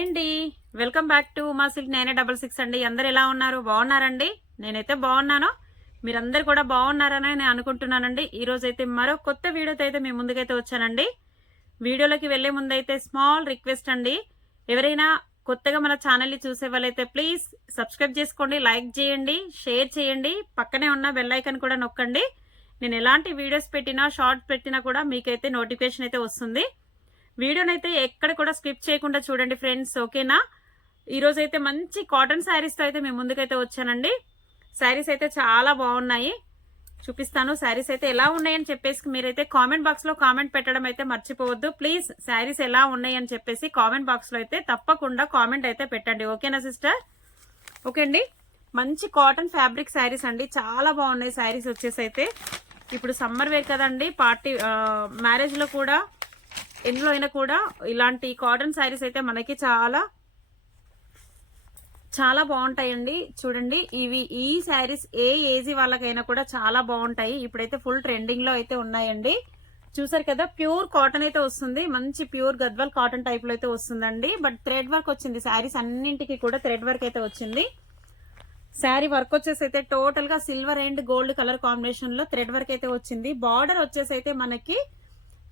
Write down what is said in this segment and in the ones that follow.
Hi అండి. Welcome back to మా silk nine double six అండి. అందరు ఎలా ఉన్నారు? బాగున్నారండి? నేనైతే బాగున్నాను. మీరందరు కూడా బాగున్నారని నేను అనుకుంటున్నానండి. ఈరోజైతే అయితే మరో కొత్త వీడియోతో అయితే మీ ముందుకైతే వచ్చానండి. వీడియోలోకి వెళ్ళే ముందైతే స్మాల్ రిక్వెస్ట్ అండి. ఎవరైనా కొత్తగా మన ఛానల్ని చూసే వాళ్ళైతే ప్లీజ్ సబ్స్క్రైబ్ చేసుకోండి లైక్ చేయండి షేర్ చేయండి పక్కనే ఉన్న బెల్లైకన్ కూడా నొక్కండి. నేను ఎలాంటి వీడియోస్ పెట్టినా షార్ట్స్ పెట్టినా కూడా మీకైతే నోటిఫికేషన్ అయితే వస్తుంది. వీడియోనైతే ఎక్కడ కూడా స్కిప్ చేయకుండా చూడండి ఫ్రెండ్స్ ఓకేనా? ఈరోజు అయితే మంచి కాటన్ శారీస్తో అయితే మేము ముందుకైతే వచ్చానండి. శారీస్ అయితే చాలా బాగున్నాయి. చూపిస్తాను శారీస్ అయితే ఎలా ఉన్నాయని చెప్పేసి మీరైతే కామెంట్ బాక్స్లో కామెంట్ పెట్టడం అయితే మర్చిపోవద్దు. ప్లీజ్ శారీస్ ఎలా ఉన్నాయని చెప్పేసి కామెంట్ బాక్స్లో అయితే తప్పకుండా కామెంట్ అయితే పెట్టండి. ఓకేనా సిస్టర్? ఓకే అండి. మంచి కాటన్ ఫ్యాబ్రిక్ శారీస్ అండి. చాలా బాగున్నాయి శారీస్ వచ్చేసి అయితే. ఇప్పుడు సమ్మర్ వేర్ కదండి పార్టీ మ్యారేజ్లో కూడా ఎందులో అయినా కూడా ఇలాంటి కాటన్ శారీస్ అయితే మనకి చాలా చాలా బాగుంటాయండి. చూడండి ఇవి ఈ శారీస్ ఏ ఏజీ వాళ్ళకైనా కూడా చాలా బాగుంటాయి. ఇప్పుడైతే ఫుల్ ట్రెండింగ్లో అయితే ఉన్నాయండి. చూసారు కదా ప్యూర్ కాటన్ అయితే వస్తుంది. మంచి ప్యూర్ గద్వాల్ కాటన్ టైప్లో అయితే వస్తుందండి. బట్ థ్రెడ్ వర్క్ వచ్చింది. శారీస్ అన్నింటికి కూడా థ్రెడ్ వర్క్ అయితే వచ్చింది. శారీ వర్క్ వచ్చేసి అయితే టోటల్గా సిల్వర్ అండ్ గోల్డ్ కలర్ కాంబినేషన్లో థ్రెడ్ వర్క్ అయితే వచ్చింది. బార్డర్ వచ్చేసి అయితే మనకి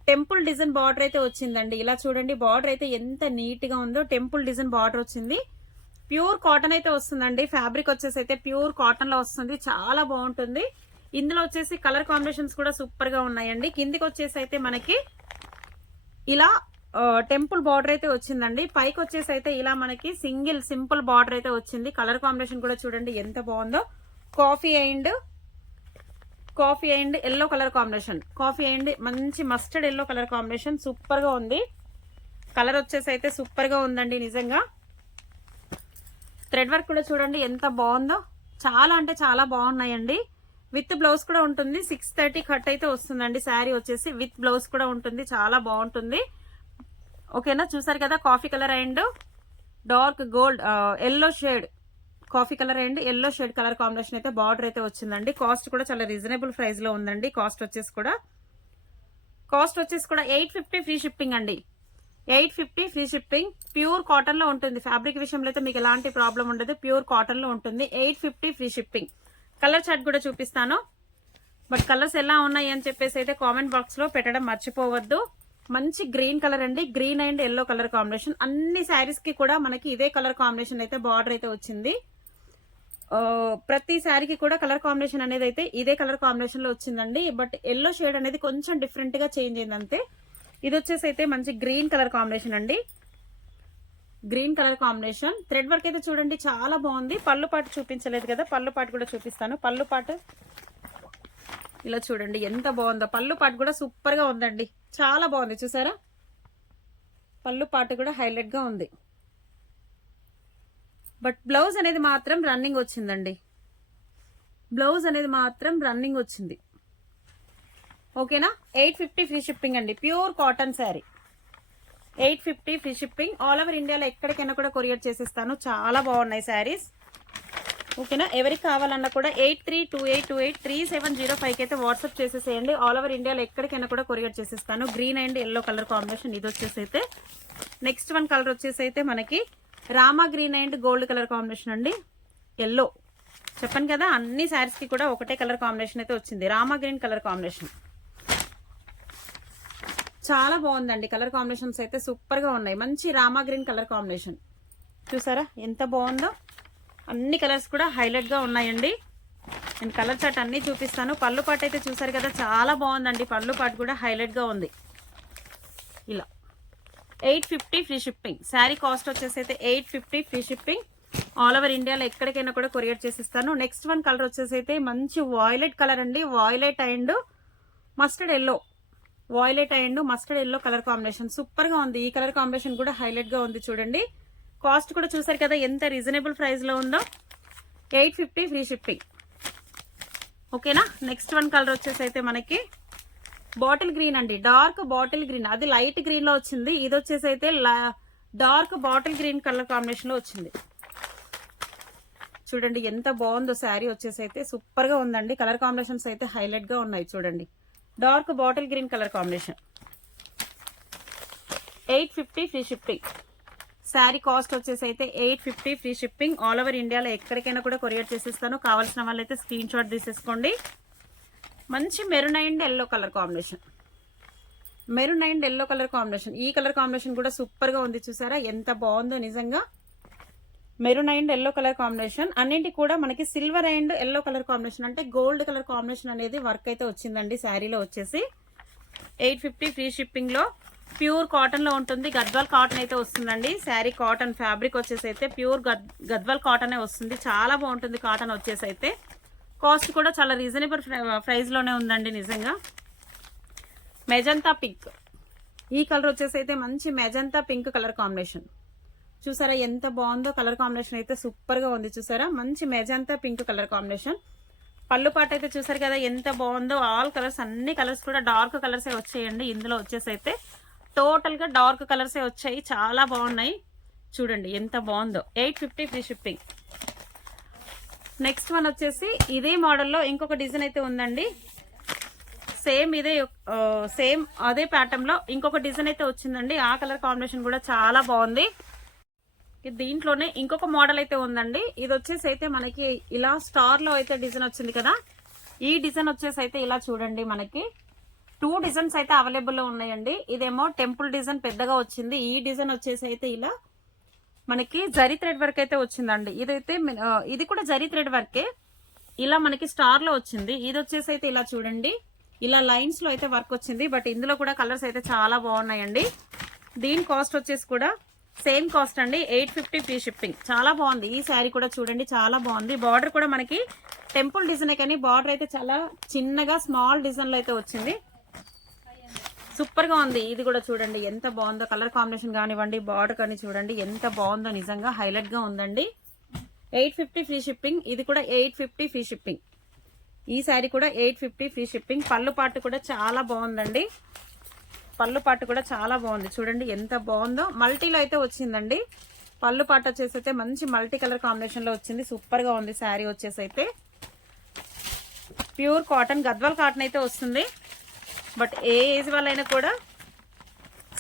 టెంపుల్ డిజైన్ బార్డర్ అయితే వచ్చిందండి. ఇలా చూడండి బార్డర్ అయితే ఎంత నీట్గా ఉందో టెంపుల్ డిజైన్ బార్డర్ వచ్చింది. ప్యూర్ కాటన్ అయితే వస్తుందండి. ఫ్యాబ్రిక్ వచ్చేసి అయితే ప్యూర్ కాటన్లో వస్తుంది. చాలా బాగుంటుంది. ఇందులో వచ్చేసి కలర్ కాంబినేషన్స్ కూడా సూపర్గా ఉన్నాయండి. కిందికి వచ్చేసి అయితే మనకి ఇలా టెంపుల్ బార్డర్ అయితే వచ్చిందండి. పైకి వచ్చేసి అయితే ఇలా మనకి సింగిల్ సింపుల్ బార్డర్ అయితే వచ్చింది. కలర్ కాంబినేషన్ కూడా చూడండి ఎంత బాగుందో. Coffee and coffee and yellow colour combination. Coffee and మంచి మస్టర్డ్ ఎల్లో కలర్ కాంబినేషన్ సూపర్గా ఉంది. కలర్ వచ్చేసి అయితే సూపర్గా ఉందండి నిజంగా. థ్రెడ్ వర్క్ కూడా చూడండి ఎంత బాగుందో. చాలా అంటే చాలా బాగున్నాయండి. విత్ బ్లౌజ్ కూడా ఉంటుంది. సిక్స్ థర్టీ కట్ అయితే వస్తుందండి. శారీ వచ్చేసి విత్ బ్లౌజ్ కూడా ఉంటుంది. చాలా బాగుంటుంది. ఓకేనా? చూసారు కదా coffee colour and dark gold yellow shade coffee colour and yellow shade colour combination అయితే బార్డర్ అయితే వచ్చిందండి. కాస్ట్ కూడా చాలా రీజనబుల్ ప్రైస్లో ఉందండి. కాస్ట్ వచ్చేసి కూడా కాస్ట్ వచ్చేసి కూడా ఎయిట్ ఫిఫ్టీ ఫ్రీ షిప్పింగ్ అండి. Eight fifty free shipping. Pure కాటన్లో ఉంటుంది. ఫ్యాబ్రిక్ విషయంలో అయితే మీకు ఎలాంటి ప్రాబ్లం ఉండదు. ప్యూర్ కాటన్లో ఉంటుంది. Eight fifty free shipping. Colour chart కూడా చూపిస్తాను. బట్ కలర్స్ ఎలా ఉన్నాయి అని చెప్పేసి అయితే కామెంట్ బాక్స్లో పెట్టడం మర్చిపోవద్దు. మంచి గ్రీన్ కలర్ అండి. Green and yellow colour combination. అన్ని శారీస్కి కూడా మనకి ఇదే కలర్ కాంబినేషన్ అయితే బార్డర్ అయితే వచ్చింది. ప్రతిసారికి కూడా కలర్ కాంబినేషన్ అనేది అయితే ఇదే కలర్ కాంబినేషన్లో వచ్చిందండి. బట్ ఎల్లో షేడ్ అనేది కొంచెం డిఫరెంట్గా చేంజ్ అయింది అంతే. ఇది వచ్చేసి అయితే మంచి గ్రీన్ కలర్ కాంబినేషన్ అండి. Green colour combination. Thread work అయితే చూడండి చాలా బాగుంది. పళ్ళు పాటు చూపించలేదు కదా పళ్ళు పాటు కూడా చూపిస్తాను. పళ్ళు పాటు ఇలా చూడండి ఎంత బాగుందో. పళ్ళు పాటు కూడా సూపర్గా ఉందండి. చాలా బాగుంది చూసారా? పళ్ళు పాటు కూడా హైలైట్గా ఉంది. బట్ బ్లౌజ్ అనేది మాత్రం రన్నింగ్ వచ్చిందండి. బ్లౌజ్ అనేది మాత్రం రన్నింగ్ వచ్చింది. ఓకేనా? ఎయిట్ ఫిఫ్టీ ఫ్రీ షిప్పింగ్ అండి. Pure cotton sari. Eight fifty free shipping. All over ఇండియాలో ఎక్కడికైనా కూడా కొరియర్ చేసిస్తాను. చాలా బాగున్నాయి శారీస్. ఓకేనా? ఎవరికి కావాలన్నా కూడా eight three two eight two eight three seven zero ఫైవ్కి అయితే వాట్సాప్ చేసేసేయండి. ఆల్ ఓవర్ ఇండియాలో ఎక్కడికైనా కూడా courier చేసిస్తాను. Green and yellow colour combination ఇది వచ్చేసి అయితే నెక్స్ట్ వన్ కలర్ వచ్చేసి అయితే మనకి Rama green and gold colour combination అండి. ఎల్లో చెప్పాను కదా అన్ని శారీస్కి కూడా ఒకటే కలర్ కాంబినేషన్ అయితే వచ్చింది. Rama green colour combination. చాలా బాగుందండి కలర్ కాంబినేషన్స్ అయితే సూపర్గా ఉన్నాయి. మంచి రామా గ్రీన్ కలర్ కాంబినేషన్. చూసారా ఎంత బాగుందో? అన్ని కలర్స్ కూడా హైలైట్గా ఉన్నాయండి. నేను కలర్ చాట్ అన్నీ చూపిస్తాను. పళ్ళు పాటు అయితే చూసారు కదా చాలా బాగుందండి. పళ్ళు పాటు కూడా హైలైట్గా ఉంది. ఇలా. Eight fifty free shipping. Sari cost వచ్చేసి అయితే eight fifty free shipping. All over ఇండియాలో ఎక్కడికైనా కూడా కొరియర్ చేసిస్తాను. నెక్స్ట్ వన్ కలర్ వచ్చేసి అయితే మంచి వాయిలెట్ కలర్ అండి. Violet and mustard yellow violet and mustard yellow colour combination సూపర్గా ఉంది. ఈ కలర్ కాంబినేషన్ కూడా హైలైట్గా ఉంది చూడండి. కాస్ట్ కూడా చూసారు కదా ఎంత రీజనబుల్ ప్రైస్లో ఉందో. Eight fifty free shipping. ఓకేనా నెక్స్ట్ వన్ కలర్ వచ్చేసి అయితే మనకి బాటిల్ గ్రీన్ అండి. Dark bottle green. అది లైట్ గ్రీన్లో వచ్చింది. ఇది వచ్చేసి అయితే డార్క్ బాటిల్ గ్రీన్ కలర్ కాంబినేషన్లో వచ్చింది. చూడండి ఎంత బాగుందో శారీ వచ్చేసి అయితే సూపర్గా ఉందండి. కలర్ కాంబినేషన్స్ అయితే హైలైట్గా ఉన్నాయి చూడండి. Dark bottle green colour combination. Eight fifty free shipping. Sari cost వచ్చేసి అయితే eight fifty free shipping. All over ఇండియాలో ఎక్కడికైనా కూడా కొరియర్ చేసిస్తాను. కావాల్సిన వాళ్ళైతే స్క్రీన్ షాట్ తీసేసుకోండి. మంచి maroon and yellow colour combination. Maroon and yellow colour combination. ఈ కలర్ కాంబినేషన్ కూడా సూపర్గా ఉంది చూసారా? ఎంత బాగుందో నిజంగా. Maroon and yellow colour combination. అన్నింటి కూడా మనకి silver and yellow colour combination అంటే గోల్డ్ కలర్ కాంబినేషన్ అనేది వర్క్ అయితే వచ్చిందండి శారీలో వచ్చేసి. ఎయిట్ ఫిఫ్టీ ఫ్రీ షిప్పింగ్లో ప్యూర్ కాటన్లో ఉంటుంది. గద్వాల్ కాటన్ అయితే వస్తుందండి. శారీ కాటన్ ఫ్యాబ్రిక్ వచ్చేసి అయితే ప్యూర్ గద్ గద్వాల్ కాటన్ వస్తుంది. చాలా బాగుంటుంది కాటన్ వచ్చేసి అయితే. కాస్ట్ కూడా చాలా రీజనబుల్ ప్రైస్లోనే ఉందండి నిజంగా. Magenta pink. ఈ కలర్ వచ్చేసి అయితే మంచి మెజంతా పింక్ కలర్ కాంబినేషన్. చూసారా ఎంత బాగుందో కలర్ కాంబినేషన్ అయితే సూపర్గా ఉంది చూసారా? మంచి మెజంతా పింక్ కలర్ కాంబినేషన్. పళ్ళు పాట అయితే చూసారు కదా ఎంత బాగుందో. ఆల్ కలర్స్ అన్ని కలర్స్ కూడా డార్క్ కలర్స్ వచ్చాయండి. ఇందులో వచ్చేసి అయితే టోటల్గా డార్క్ కలర్స్ వచ్చాయి. చాలా బాగున్నాయి. చూడండి ఎంత బాగుందో. Eight fifty free shipping. Next one వచ్చేసి ఇదే మోడల్లో ఇంకొక డిజైన్ అయితే ఉందండి. సేమ్ ఇదే సేమ్ అదే ప్యాటర్న్లో ఇంకొక డిజైన్ అయితే వచ్చిందండి. ఆ కలర్ కాంబినేషన్ కూడా చాలా బాగుంది. దీంట్లోనే ఇంకొక మోడల్ అయితే ఉందండి. ఇది వచ్చేసి అయితే మనకి ఇలా స్టార్లో అయితే డిజైన్ వచ్చింది కదా. ఈ డిజైన్ వచ్చేసి అయితే ఇలా చూడండి మనకి. టూ డిజైన్స్ అయితే అవైలబుల్లో ఉన్నాయండి. ఇదేమో టెంపుల్ డిజైన్ పెద్దగా వచ్చింది. ఈ డిజైన్ వచ్చేసి అయితే ఇలా మనకి జరీ థ్రెడ్ వర్క్ అయితే వచ్చిందండి. ఇదైతే ఇది కూడా జరీ థ్రెడ్ వర్కే. ఇలా మనకి స్టార్లో వచ్చింది. ఇది వచ్చేసి అయితే ఇలా చూడండి. ఇలా లైన్స్లో అయితే వర్క్ వచ్చింది. బట్ ఇందులో కూడా కలర్స్ అయితే చాలా బాగున్నాయండి. దీని కాస్ట్ వచ్చేసి కూడా సేమ్ కాస్ట్ అండి. Eight fifty free shipping. చాలా బాగుంది. ఈ శారీ కూడా చూడండి. చాలా బాగుంది. బార్డర్ కూడా మనకి టెంపుల్ డిజైన్ కానీ బార్డర్ అయితే చాలా చిన్నగా స్మాల్ డిజైన్లో అయితే వచ్చింది. సూపర్గా ఉంది. ఇది కూడా చూడండి. ఎంత బాగుందో కలర్ కాంబినేషన్ కానివ్వండి బార్డర్ కానీ చూడండి. ఎంత బాగుందో నిజంగా హైలైట్గా ఉందండి. Eight fifty free shipping. ఇది కూడా ఎయిట్ ఫిఫ్టీ ఫ్రీ షిప్పింగ్. ఈ శారీ కూడా ఎయిట్ ఫిఫ్టీ ఫ్రీ షిప్పింగ్. పళ్ళు పాటు కూడా చాలా బాగుందండి. పళ్ళు పాటు కూడా చాలా బాగుంది. చూడండి ఎంత బాగుందో. మల్టీలో అయితే వచ్చిందండి. పళ్ళు పాట వచ్చేసి అయితే మంచి మల్టీ కలర్ కాంబినేషన్లో వచ్చింది. సూపర్గా ఉంది శారీ వచ్చేసి అయితే. ప్యూర్ కాటన్ గద్వాల్ కాటన్ అయితే వస్తుంది. బట్ ఏ ఏజ్ వాళ్ళైనా కూడా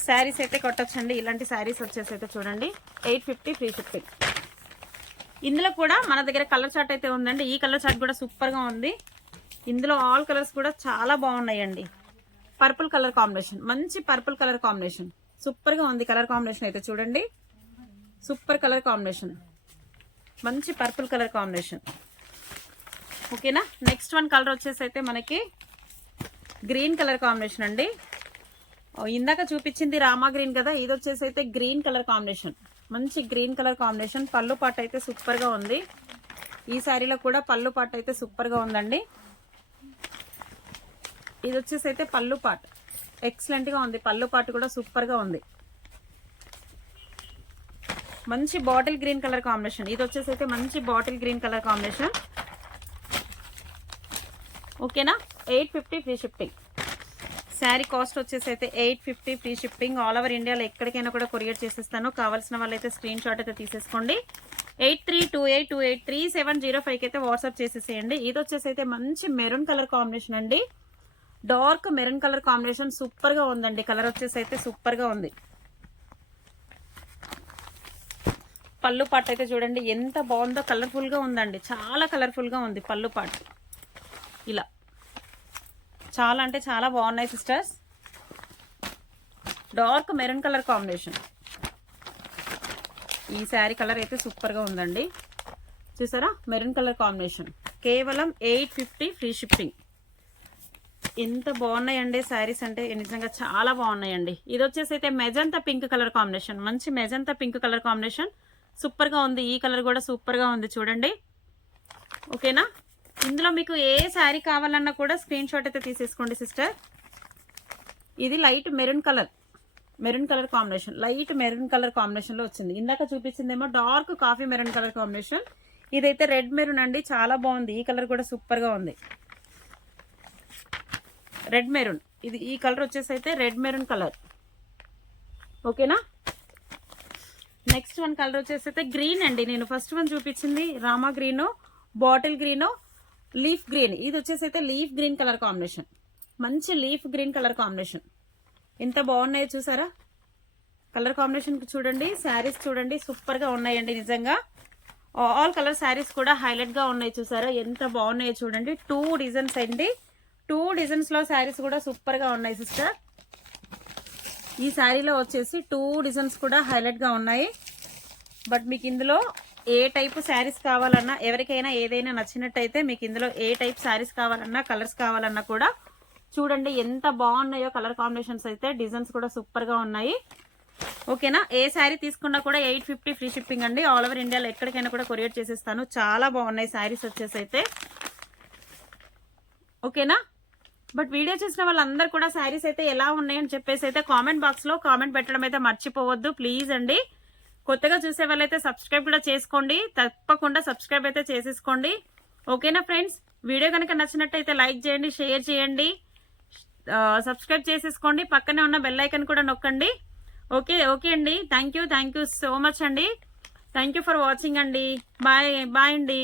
శారీస్ అయితే కొట్టచ్చండి. ఇలాంటి శారీస్ వచ్చేసి అయితే చూడండి. Eight fifty three fifty. ఇందులో కూడా మన దగ్గర కలర్ చార్ట్ అయితే ఉందండి. ఈ కలర్ చార్ట్ కూడా సూపర్గా ఉంది. ఇందులో ఆల్ కలర్స్ కూడా చాలా బాగున్నాయండి. Purple colour combination. మంచి పర్పుల్ కలర్ కాంబినేషన్. సూపర్గా ఉంది కలర్ కాంబినేషన్ అయితే చూడండి. Super colour combination. మంచి పర్పుల్ కలర్ కాంబినేషన్. ఓకేనా? నెక్స్ట్ వన్ కలర్ వచ్చేసి అయితే మనకి గ్రీన్ కలర్ కాంబినేషన్ అండి. ఇందాక చూపించింది రామా గ్రీన్ కదా ఇది వచ్చేసి అయితే గ్రీన్ కలర్ కాంబినేషన్. మంచి గ్రీన్ కలర్ కాంబినేషన్. పళ్ళు పాట అయితే సూపర్గా ఉంది. ఈ శారీలో కూడా పళ్ళు పాట అయితే సూపర్గా ఉందండి. ఇది వచ్చేసి అయితే పళ్ళు పాట. ఎక్సలెంట్గా ఉంది. పళ్ళు పాట కూడా సూపర్గా ఉంది. మంచి బాటిల్ గ్రీన్ కలర్ కాంబినేషన్. ఇది వచ్చేసి అయితే మంచి బాటిల్ గ్రీన్ కలర్ కాంబినేషన్. ఓకేనా? Eight fifty free shipping. Sari cost వచ్చేసి అయితే eight fifty free shipping. All over ఇండియాలో ఎక్కడికైనా కూడా కొరియర్ చేసేస్తాను. కావాల్సిన వాళ్ళైతే స్క్రీన్ షాట్ అయితే తీసేసుకోండి. Eight three two eight two eight three seven zero ఫైవ్కి అయితే వాట్సాప్ చేసేసేయండి. ఇది వచ్చేసి అయితే మంచి మెరూన్ కలర్ కాంబినేషన్ అండి. డార్క్ మెరూన్ కలర్ కాంబినేషన్ సూపర్గా ఉందండి. కలర్ వచ్చేసి అయితే సూపర్గా ఉంది. పళ్ళు పాట అయితే చూడండి. ఎంత బాగుందో కలర్ఫుల్గా ఉందండి. చాలా కలర్ఫుల్గా ఉంది పళ్ళు పాటు ఇలా. చాలా అంటే చాలా బాగున్నాయి sisters. Dark maroon colour combination. ఈ శారీ కలర్ అయితే సూపర్గా ఉందండి. చూసారా? Maroon colour combination. కేవలం ఎయిట్ ఫిఫ్టీ ఫ్రీ షిప్పింగ్. ఎంత బాగున్నాయండి శారీస్ అంటే నిజంగా చాలా బాగున్నాయండి. ఇది వచ్చేసి అయితే మెజంతా పింక్ కలర్ కాంబినేషన్. మంచి మెజంతా పింక్ కలర్ కాంబినేషన్. సూపర్గా ఉంది. ఈ కలర్ కూడా సూపర్గా ఉంది చూడండి. ఓకేనా? ఇందులో మీకు ఏ శారీ కావాలన్నా కూడా స్క్రీన్ షాట్ అయితే తీసేసుకోండి సిస్టర్ ఇది light maroon colour maroon colour combination light maroon colour కాంబినేషన్లో వచ్చింది. ఇందాక చూపించిందేమో dark coffee maroon colour combination ఇదైతే రెడ్ మెరూన్ అండి. చాలా బాగుంది. ఈ కలర్ కూడా సూపర్గా ఉంది. రెడ్ మెరూన్ ఇది ఈ కలర్ వచ్చేసి అయితే రెడ్ మెరూన్ కలర్ ఓకేనా నెక్స్ట్ వన్ కలర్ వచ్చేసి అయితే గ్రీన్ అండి. నేను ఫస్ట్ వన్ చూపించింది. Rama green bottle green leaf green. ఇది వచ్చేసి అయితే లీఫ్ గ్రీన్ కలర్ కాంబినేషన్. మంచి లీఫ్ గ్రీన్ కలర్ కాంబినేషన్. ఎంత బాగున్నాయో చూసారా? కలర్ కాంబినేషన్ చూడండి శారీస్ చూడండి సూపర్గా ఉన్నాయండి నిజంగా. ఆల్ కలర్ శారీస్ కూడా హైలైట్గా ఉన్నాయి చూసారా? ఎంత బాగున్నాయో చూడండి. టూ డిజైన్స్ అండి. టూ డిజైన్స్లో శారీస్ కూడా సూపర్గా ఉన్నాయి సిస్టర్. ఈ శారీలో వచ్చేసి టూ డిజైన్స్ కూడా హైలైట్గా ఉన్నాయి. బట్ మీకు ఇందులో ఏ టైప్ శారీస్ కావాలన్నా ఎవరికైనా ఏదైనా నచ్చినట్టయితే మీకు ఇందులో ఏ టైప్ శారీస్ కావాలన్నా కలర్స్ కావాలన్నా కూడా చూడండి ఎంత బాగున్నాయో కలర్ కాంబినేషన్స్ అయితే డిజైన్స్ కూడా సూపర్గా ఉన్నాయి. ఓకేనా? ఏ శారీ తీసుకున్నా కూడా ఎయిట్ ఫిఫ్టీ ఫ్రీ షిప్పింగ్ అండి. ఆల్ ఓవర్ ఇండియాలో ఎక్కడికైనా కూడా కొరియర్ చేసేస్తాను. చాలా బాగున్నాయి శారీస్ వచ్చేసి అయితే. ఓకేనా? బట్ వీడియో చూసిన వాళ్ళందరూ కూడా శారీస్ అయితే ఎలా ఉన్నాయని చెప్పేసి అయితే కామెంట్ బాక్స్లో కామెంట్ పెట్టడం అయితే మర్చిపోవద్దు. ప్లీజ్ అండి. కొత్తగా చూసే వాళ్ళైతే సబ్స్క్రైబ్ కూడా చేసుకోండి. తప్పకుండా సబ్స్క్రైబ్ అయితే చేసేసుకోండి. ఓకేనా ఫ్రెండ్స్? వీడియో కనుక నచ్చినట్టయితే లైక్ చేయండి షేర్ చేయండి. సబ్స్క్రైబ్ చేసేసుకోండి. పక్కనే ఉన్న బెల్ ఐకన్ కూడా నొక్కండి. ఓకే ఓకే అండి. Thank you thank you so much అండి. థ్యాంక్ యూ ఫర్ వాచింగ్ అండి. బాయ్ బాయ్ అండి.